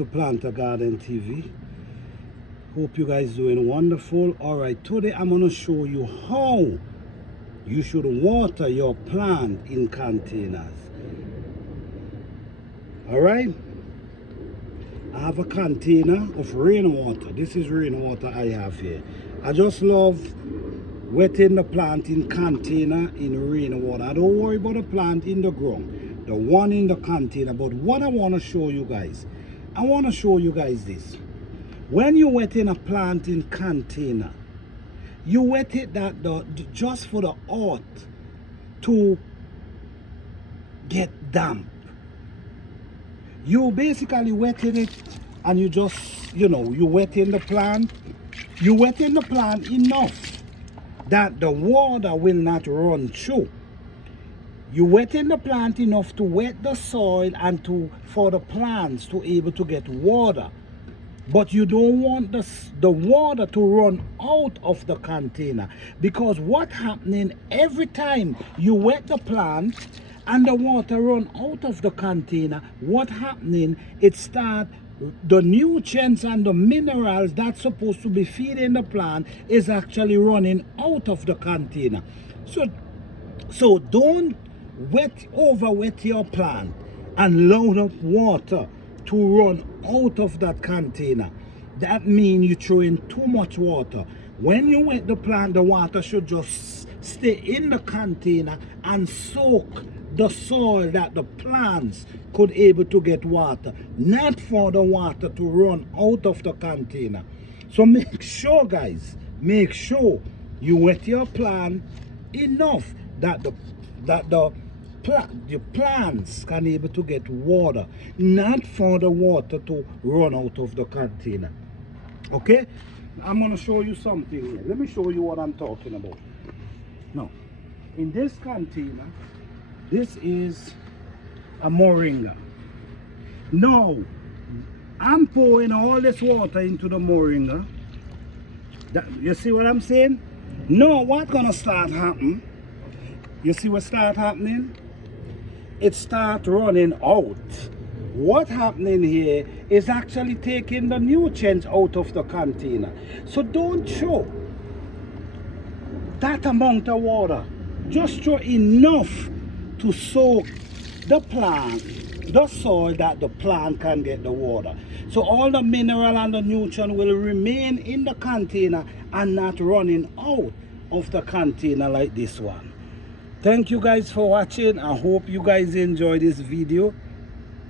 To Planter Garden TV. Hope you guys doing wonderful. Alright, today I'm going to show you how you should water your plant in containers. Alright, I have a container of rainwater. This is rainwater I have here. I just love wetting the plant in container in rainwater. I don't worry about the plant in the ground, the one in the container. But what I want to show you guys, I want to show you guys this. When you wet in a plant in container, you wet it just for the earth to get damp. You basically wetting it and you just, you wetting the plant. You wetting the plant enough that the water will not run through. You wetting the plant enough to wet the soil and for the plants to able to get water. But you don't want the water to run out of the container, because what happening every time you wet the plant and the water run out of the container, what happening, it start the nutrients and the minerals that's supposed to be feeding the plant is actually running out of the container. So don't over wet your plant and load up water to run out of that container. That means you're throwing too much water. When you wet the plant, the water should just stay in the container and soak the soil that the plants could able to get water, not for the water to run out of the container. So make sure, guys, make sure you wet your plant enough that the plants can able to get water, not for the water to run out of the container. Okay, I'm going to show you something here. Let me show you what I'm talking about. Now, in this container, this is a moringa. Now, I'm pouring all this water into the moringa. You see what I'm saying? Now, what's going to start happening? You see what start happening? It start running out. What happening here is actually taking the nutrients out of the container. So don't throw that amount of water. Just throw enough to soak the plant, the soil, that the plant can get the water. So all the mineral and the nutrient will remain in the container and not running out of the container like this one. Thank you guys for watching. I hope you guys enjoy this video.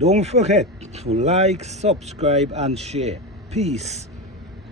Don't forget to like, subscribe and share. Peace.